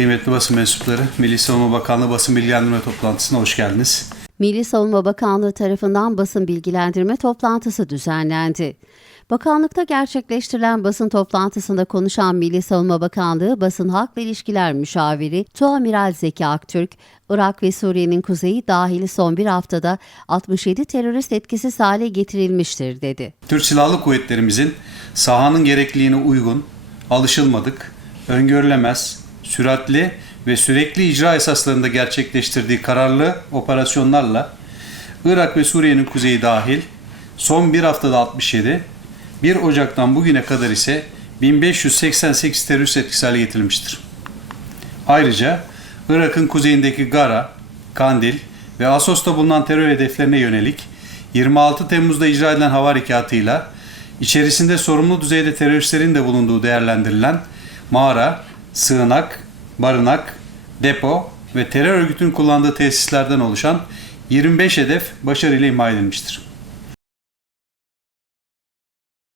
Kıymetli basın mensupları, Milli Savunma Bakanlığı basın bilgilendirme toplantısına hoş geldiniz. Milli Savunma Bakanlığı tarafından basın bilgilendirme toplantısı düzenlendi. Bakanlıkta gerçekleştirilen basın toplantısında konuşan Milli Savunma Bakanlığı Basın Halk ve İlişkiler Müşaviri Tuamiral Zeki Aktürk, Irak ve Suriye'nin kuzeyi dahil son bir haftada 67 terörist etkisiz hale getirilmiştir dedi. Türk Silahlı Kuvvetlerimizin sahanın gerekliliğine uygun, alışılmadık, öngörülemez, süratli ve sürekli icra esaslarında gerçekleştirdiği kararlı operasyonlarla Irak ve Suriye'nin kuzeyi dahil son bir haftada 67, 1 Ocak'tan bugüne kadar ise 1588 terörist etkisiz hale getirilmiştir. Ayrıca Irak'ın kuzeyindeki Gara, Kandil ve Asos'ta bulunan terör hedeflerine yönelik 26 Temmuz'da icra edilen hava harekatıyla içerisinde sorumlu düzeyde teröristlerin de bulunduğu değerlendirilen mağara, sığınak, barınak, depo ve terör örgütünün kullandığı tesislerden oluşan 25 hedef başarıyla imha edilmiştir.